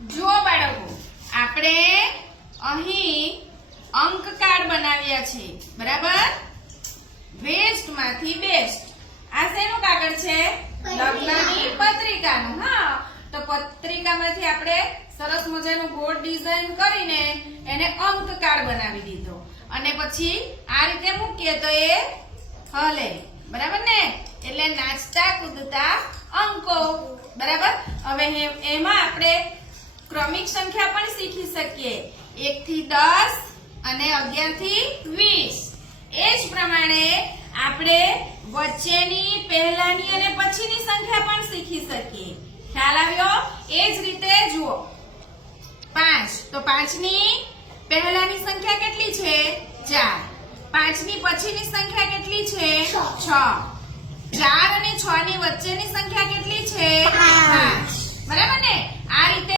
જુઓ બાળકો, આપણે અહીં અંક કાર્ડ બનાવ્યા છે, બરાબર? વેસ્ટ માંથી બેસ્ટ. આ શેનું કાગળ છે? લગ્નની પત્રિકાનું. હા, તો પત્રિકામાંથી આપણે સરસ મજાનું ગોળ ડિઝાઇન કરીને એને અંક કાર્ડ બનાવી દીધો અને પછી આ રીતે મૂકીએ તો એ હલે, બરાબર ને? એટલે નાચતા કૂદતા અંકો, બરાબર? હવે એમાં આપણે ક્રમિક સંખ્યા પણ શીખી શકીએ, 1 થી 10 અને 11 થી 20. એ જ પ્રમાણે આપણે વચ્ચેની, પહેલાની અને પછીની સંખ્યા પણ શીખી શકીએ. ખ્યાલ આવ્યો? એ જ રીતે જુઓ, 5 તો 5 ની પહેલાની સંખ્યા કેટલી છે? 4. 5 ની પછીની સંખ્યા કેટલી છે? 6. 4 અને 6 ની વચ્ચેની સંખ્યા કેટલી છે? 5. બરાબર ને? આ રીતે